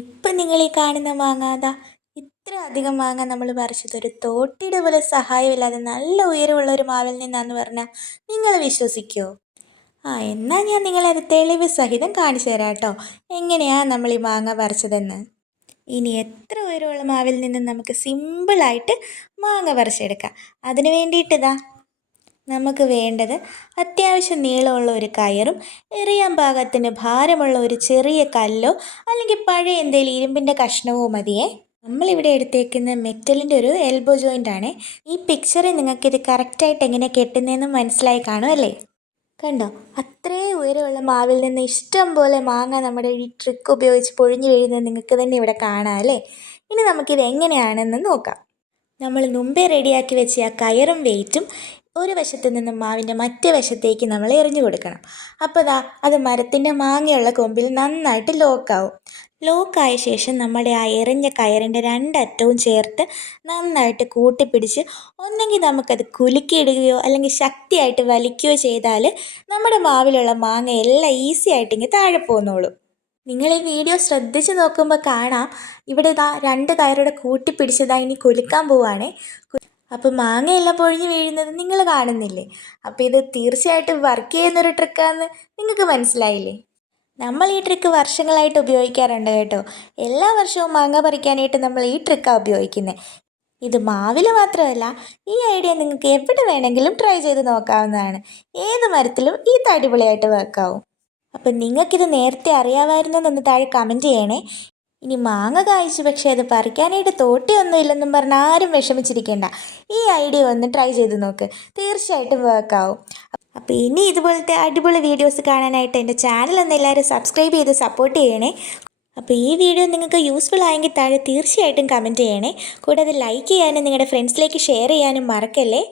ഇപ്പം നിങ്ങൾ ഈ കാണുന്ന മാങ്ങ അതാ ഇത്ര അധികം മാങ്ങ നമ്മൾ പറിച്ചത് ഒരു തോട്ടിയുടെ പോലെ സഹായമില്ലാതെ നല്ല ഉയരമുള്ള ഒരു മാവിൽ നിന്നാന്ന് പറഞ്ഞാൽ നിങ്ങൾ വിശ്വസിക്കുമോ? എന്നാൽ ഞാൻ നിങ്ങളെ അത് തെളിവ് സഹിതം കാണിച്ചു തരാം കേട്ടോ, എങ്ങനെയാണ് നമ്മൾ ഈ മാങ്ങ പറിച്ചതെന്ന്. ഇനി എത്ര ഉയരമുള്ള മാവിൽ നിന്ന് നമുക്ക് സിമ്പിളായിട്ട് മാങ്ങ പറിച്ചെടുക്കാം. അതിന് വേണ്ടിയിട്ടിതാ നമുക്ക് വേണ്ടത് അത്യാവശ്യം നീളമുള്ള ഒരു കയറും എറിയാൻ പാകത്തിന് ഭാരമുള്ള ഒരു ചെറിയ കല്ലോ അല്ലെങ്കിൽ പഴയ എന്തെങ്കിലും ഇരുമ്പിൻ്റെ കഷ്ണവോ മതിയേ. നമ്മളിവിടെ എടുത്തേക്കുന്ന മെറ്റലിൻ്റെ ഒരു എൽബോ ജോയിൻ്റ് ആണ്. ഈ പിക്ചറിൽ നിങ്ങൾക്കിത് കറക്റ്റായിട്ട് എങ്ങനെ കെട്ടുന്നതെന്ന് മനസ്സിലായി കാണും അല്ലേ? കണ്ടോ, അത്രയും ഉയരമുള്ള മാവിൽ നിന്ന് ഇഷ്ടം പോലെ മാങ്ങ നമ്മുടെ ഈ ട്രിക്ക് ഉപയോഗിച്ച് പൊഴിഞ്ഞു വീഴുന്നത് നിങ്ങൾക്ക് തന്നെ ഇവിടെ കാണാം അല്ലേ? ഇനി നമുക്കിത് എങ്ങനെയാണെന്ന് നോക്കാം. നമ്മൾ മുമ്പേ റെഡിയാക്കി വെച്ച ആ കയറും വെയിറ്റും ഒരു വശത്ത് നിന്നും മാവിൻ്റെ മറ്റേ വശത്തേക്ക് നമ്മൾ എറിഞ്ഞു കൊടുക്കണം. അപ്പോൾ അത് മരത്തിൻ്റെ മാങ്ങയുള്ള കൊമ്പിൽ നന്നായിട്ട് ലോക്കാവും. ലോക്കായ ശേഷം നമ്മുടെ ആ എറിഞ്ഞ കയറിൻ്റെ രണ്ടറ്റവും ചേർത്ത് നന്നായിട്ട് കൂട്ടിപ്പിടിച്ച് ഒന്നെങ്കിൽ നമുക്കത് കുലുക്കിയിടുകയോ അല്ലെങ്കിൽ ശക്തിയായിട്ട് വലിക്കുകയോ ചെയ്താൽ നമ്മുടെ മാവിലുള്ള മാങ്ങ എല്ലാം ഈസി ആയിട്ടിങ്ങ് താഴെ പോന്നോളൂ. നിങ്ങൾ ഈ വീഡിയോ ശ്രദ്ധിച്ച് നോക്കുമ്പോൾ കാണാം, ഇവിടെ രണ്ട് കയറുടെ കൂട്ടിപ്പിടിച്ചതാ ഇനി കുലുക്കാൻ പോവുകയാണേ. അപ്പോൾ മാങ്ങയെല്ലാം പൊഴിഞ്ഞ് വീഴുന്നത് നിങ്ങൾ കാണുന്നില്ലേ? അപ്പോൾ ഇത് തീർച്ചയായിട്ടും വർക്ക് ചെയ്യുന്നൊരു ട്രിക്കാന്ന് നിങ്ങൾക്ക് മനസ്സിലായില്ലേ? നമ്മൾ ഈ ട്രിക്ക് വർഷങ്ങളായിട്ട് ഉപയോഗിക്കാറുണ്ട് കേട്ടോ. എല്ലാ വർഷവും മാങ്ങ പറിക്കാനായിട്ട് നമ്മൾ ഈ ട്രിക്കാണ് ഉപയോഗിക്കുന്നത്. ഇത് മാവിൽ മാത്രമല്ല, ഈ ഐഡിയ നിങ്ങൾക്ക് എവിടെ വേണമെങ്കിലും ട്രൈ ചെയ്ത് നോക്കാവുന്നതാണ്. ഏത് മരത്തിലും ഇത് അടിപൊളിയായിട്ട് വർക്കാവും. അപ്പം നിങ്ങൾക്കിത് നേരത്തെ അറിയാമായിരുന്നോന്നൊന്ന് താഴെ കമൻറ്റ് ചെയ്യണേ. ഇനി മാങ്ങ കായ്ച്ചു പക്ഷേ അത് പറിക്കാനായിട്ട് തോട്ടിയൊന്നും ഇല്ലെന്നും പറഞ്ഞ് ആരും വിഷമിച്ചിരിക്കേണ്ട. ഈ ഐഡിയ ഒന്ന് ട്രൈ ചെയ്ത് നോക്ക്, തീർച്ചയായിട്ടും വർക്കാവും. അപ്പോൾ ഇനി ഇതുപോലത്തെ അടിപൊളി വീഡിയോസ് കാണാനായിട്ട് എൻ്റെ ചാനൽ ഒന്ന് എല്ലാവരും സബ്സ്ക്രൈബ് ചെയ്ത് സപ്പോർട്ട് ചെയ്യണേ. അപ്പോൾ ഈ വീഡിയോ നിങ്ങൾക്ക് യൂസ്ഫുൾ ആയെങ്കിൽ താഴെ തീർച്ചയായിട്ടും കമൻറ്റ് ചെയ്യണേ. കൂടാതെ ലൈക്ക് ചെയ്യാനും നിങ്ങളുടെ ഫ്രണ്ട്സിലേക്ക് ഷെയർ ചെയ്യാനും മറക്കല്ലേ.